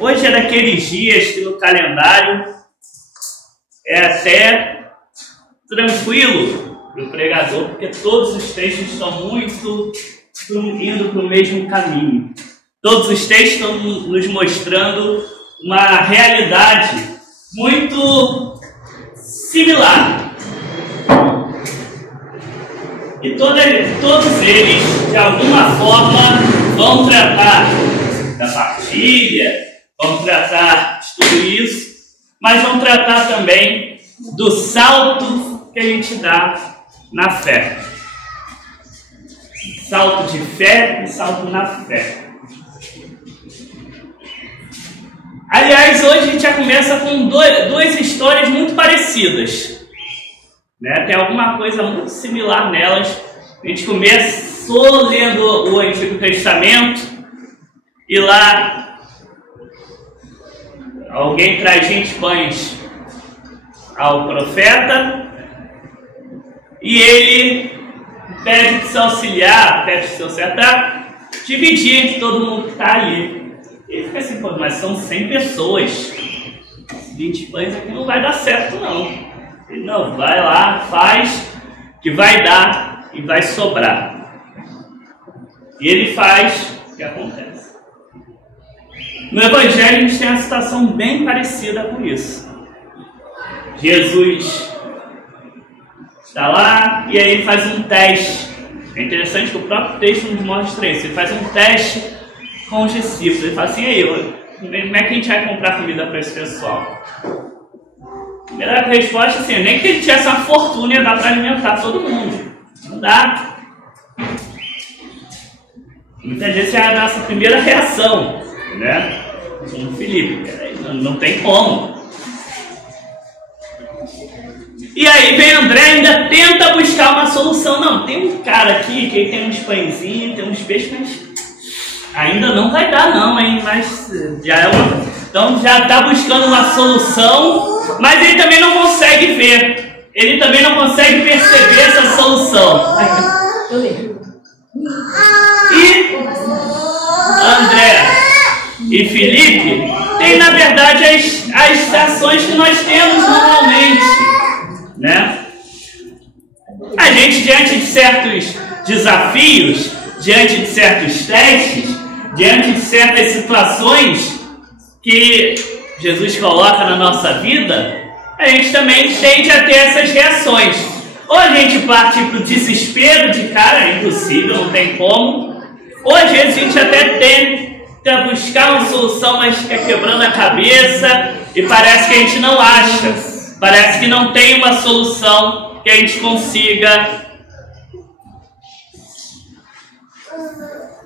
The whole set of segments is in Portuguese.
hoje é daqueles dias que no calendário é até tranquilo para o pregador, porque todos os textos estão muito indo para o mesmo caminho. Todos os textos estão nos mostrando uma realidade muito similar. E todos eles, de alguma forma, vão tratar da partilha, vão tratar de tudo isso, mas vão tratar também do salto que a gente dá na fé. Salto de fé e salto na fé. Aliás, hoje a gente já começa com duas histórias muito parecidas. Né? Tem alguma coisa muito similar nelas. A gente começou lendo o Antigo Testamento e lá alguém traz 20 pães ao profeta e ele pede para se auxiliar, pede para se auxiliar, dividir entre todo mundo que está ali. E ele fica assim, pô, mas são 100 pessoas, 20 pães aqui não vai dar certo não. Ele, não, vai lá, faz, que vai dar e vai sobrar. E ele faz o que acontece. No Evangelho a gente tem uma situação bem parecida com isso. Jesus está lá e aí ele faz um teste. É interessante que o próprio texto nos mostra isso. Ele faz um teste com os discípulos. Ele fala assim, aí, como é que a gente vai comprar comida para esse pessoal? A primeira resposta é assim, nem que ele tivesse uma fortuna ia dar para alimentar todo mundo. Não dá. Muitas vezes é a nossa primeira reação, né? Como Filipe, não tem como. E aí vem André e ainda tenta buscar uma solução. Não, tem um cara aqui que tem uns pãezinhos, tem uns peixes, mas ainda não vai dar não, hein? Mas já é uma... Então já está buscando uma solução, mas ele também não consegue ver. Ele também não consegue perceber essa solução. E André e Filipe têm, na verdade, as ações que nós temos normalmente, né? A gente, diante de certos desafios, diante de certos testes, diante de certas situações que Jesus coloca na nossa vida, a gente também tende a ter essas reações. Ou a gente parte para o desespero de cara, é impossível, não tem como. Ou às vezes a gente até tenta buscar uma solução, mas fica quebrando a cabeça e parece que a gente não acha. Parece que não tem uma solução que a gente consiga.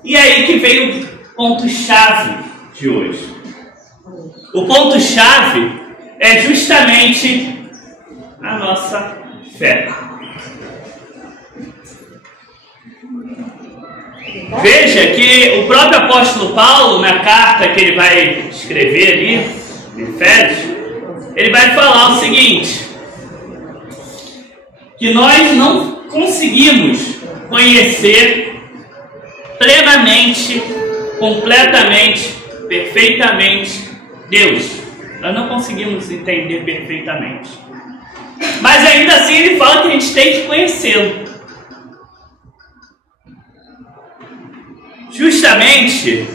E aí que vem o ponto-chave de hoje. O ponto-chave é justamente a nossa fé. Veja que o próprio apóstolo Paulo, na carta que ele vai escrever ali, em Efésios, ele vai falar o seguinte, que nós não conseguimos conhecer plenamente, completamente, perfeitamente Deus. Nós não conseguimos entender perfeitamente. Mas ainda assim ele fala que a gente tem que conhecê-lo. Justamente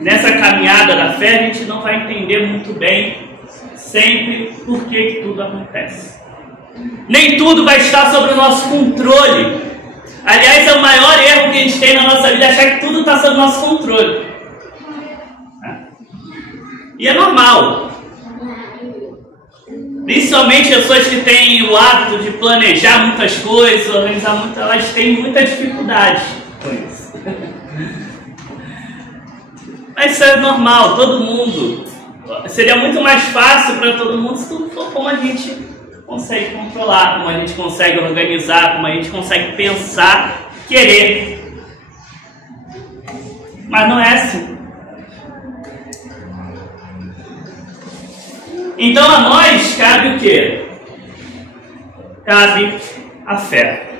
nessa caminhada da fé a gente não vai entender muito bem sempre por que tudo acontece. Nem tudo vai estar sob o nosso controle. Aliás, é o maior erro que a gente tem na nossa vida, achar que tudo está sob o nosso controle. E é normal. Principalmente pessoas que têm o hábito de planejar muitas coisas, organizar muito, elas têm muita dificuldade com isso. Mas isso é normal, todo mundo. Seria muito mais fácil para todo mundo se tudo for como a gente consegue controlar, como a gente consegue organizar, como a gente consegue pensar, querer. Mas não é assim. Então a nós cabe o quê? Cabe a fé.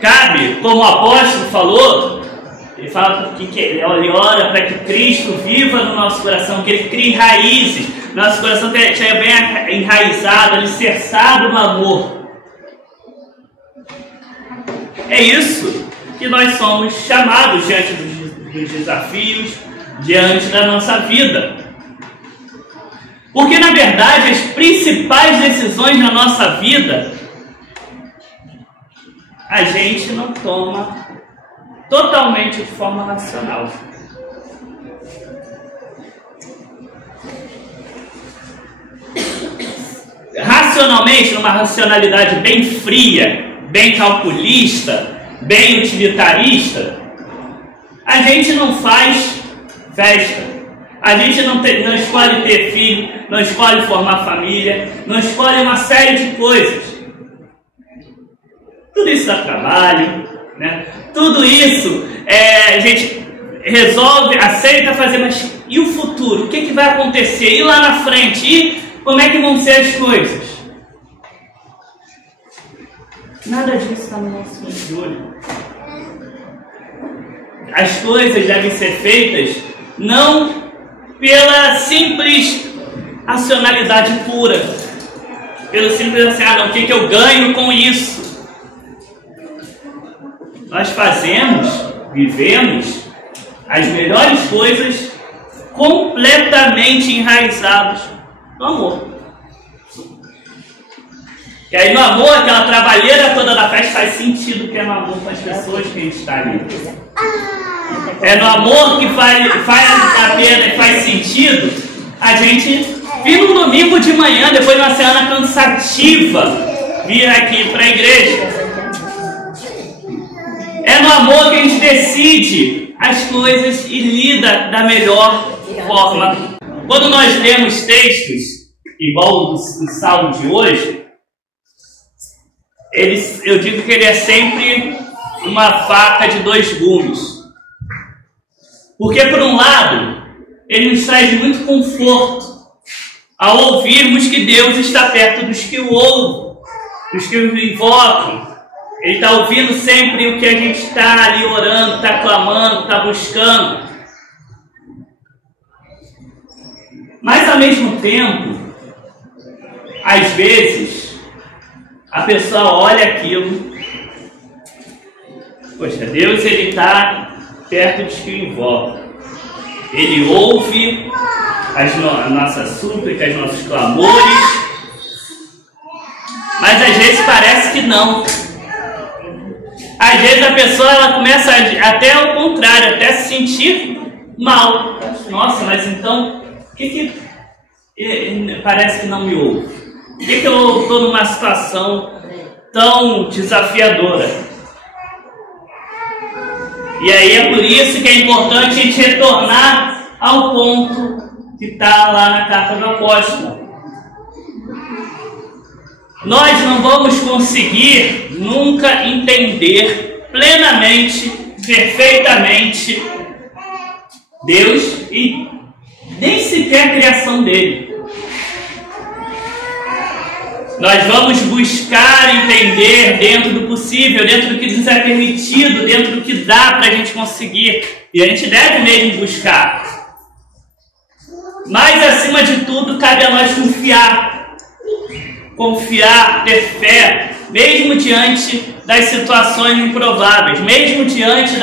Cabe, como o apóstolo falou, Ele fala que ele ora para que Cristo viva no nosso coração, que Ele crie raízes, nosso coração esteja bem enraizado, alicerçado no amor. É isso que nós somos chamados diante dos desafios, diante da nossa vida. Porque, na verdade, as principais decisões na nossa vida, a gente não toma totalmente de forma racional. Racionalmente, numa racionalidade bem fria, bem calculista, bem utilitarista, a gente não faz festa, a gente não escolhe ter filho, não escolhe formar família, não escolhe uma série de coisas. Tudo isso dá trabalho, né? Tudo isso a gente resolve, aceita fazer, mas e o futuro? O que vai acontecer? E lá na frente? E como é que vão ser as coisas? Nada disso está no nosso controle. As coisas devem ser feitas não pela simples racionalidade pura, pelo simples assim, não, o que eu ganho com isso? Nós fazemos, vivemos as melhores coisas completamente enraizados no amor. E aí no amor, aquela trabalheira toda da festa faz sentido que é no amor com as pessoas que a gente está ali. É no amor que faz a pena e faz sentido a gente vir no domingo de manhã, depois de uma semana cansativa, vir aqui para a igreja. É no amor que a gente decide as coisas e lida da melhor forma. Quando nós lemos textos, igual o Salmo de hoje, eu digo que ele é sempre uma faca de dois gumes. Porque, por um lado, ele nos traz muito conforto ao ouvirmos que Deus está perto dos que o ouvem, dos que o invocam. Ele está ouvindo sempre o que a gente está ali orando, está clamando, está buscando. Mas, ao mesmo tempo, às vezes, a pessoa olha aquilo. Poxa, Deus ele está perto dos que o invocam. Ele ouve as nossas súplicas, nossos clamores. Mas às vezes parece que não. Às vezes a pessoa ela começa até ao contrário, até se sentir mal. Nossa, mas então, o que parece que não me ouve? Por que eu estou numa situação tão desafiadora? E aí é por isso que é importante a gente retornar ao ponto que está lá na carta do apóstolo. Nós não vamos conseguir nunca entender plenamente, perfeitamente Deus e nem sequer a criação dele. Nós vamos buscar entender dentro do possível, dentro do que nos é permitido, dentro do que dá para a gente conseguir. E a gente deve mesmo buscar. Mas, acima de tudo, cabe a nós confiar. Confiar, ter fé, mesmo diante das situações improváveis, mesmo diante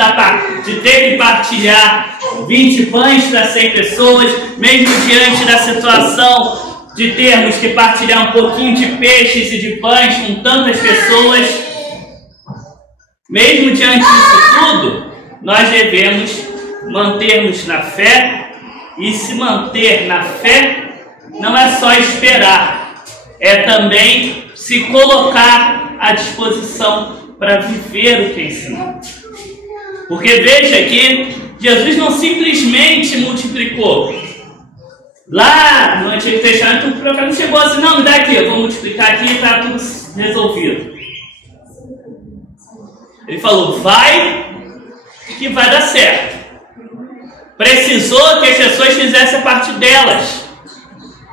de ter que partilhar 20 pães para 100 pessoas, mesmo diante da situação de termos que partilhar um pouquinho de peixes e de pães com tantas pessoas, mesmo diante disso tudo, nós devemos manter-nos na fé, e se manter na fé não é só esperar, é também se colocar à disposição para viver o que ensinou. Porque veja que Jesus não simplesmente multiplicou. Lá no Antigo Testamento, o profeta não chegou assim, não, me dá aqui, eu vou multiplicar aqui e está tudo resolvido. Ele falou, vai que vai dar certo. Precisou que as pessoas fizessem a parte delas.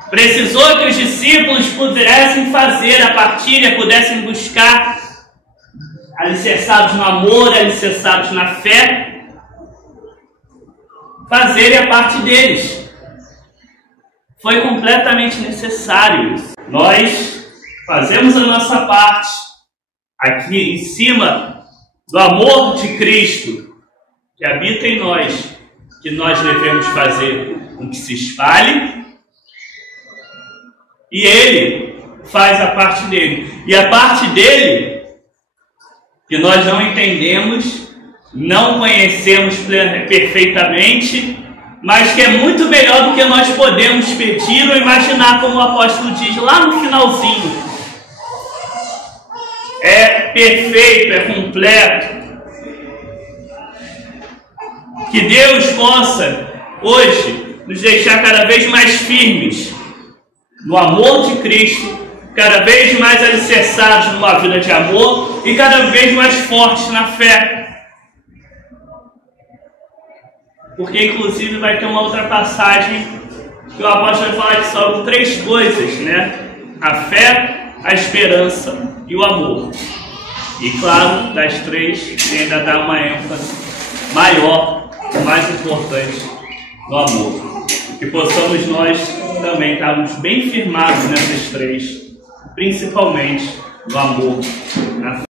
Precisou que os discípulos pudessem fazer a partilha, pudessem buscar, alicerçados no amor, alicerçados na fé. fazerem a parte deles. Foi completamente necessário isso. Nós fazemos a nossa parte aqui em cima do amor de Cristo que habita em nós, que nós devemos fazer com que se espalhe, e Ele faz a parte dele. E a parte dele, que nós não entendemos, não conhecemos perfeitamente, mas que é muito melhor do que nós podemos pedir ou imaginar, como o apóstolo diz lá no finalzinho. É perfeito, é completo. Que Deus possa, hoje, nos deixar cada vez mais firmes no amor de Cristo, cada vez mais alicerçados numa vida de amor e cada vez mais fortes na fé. Porque, inclusive, vai ter uma outra passagem que o apóstolo vai falar que são 3 coisas, né? A fé, a esperança e o amor. E, claro, das 3, ainda dá uma ênfase maior, mais importante, no amor. Que possamos nós também estarmos bem firmados nessas 3, principalmente no amor, na fé.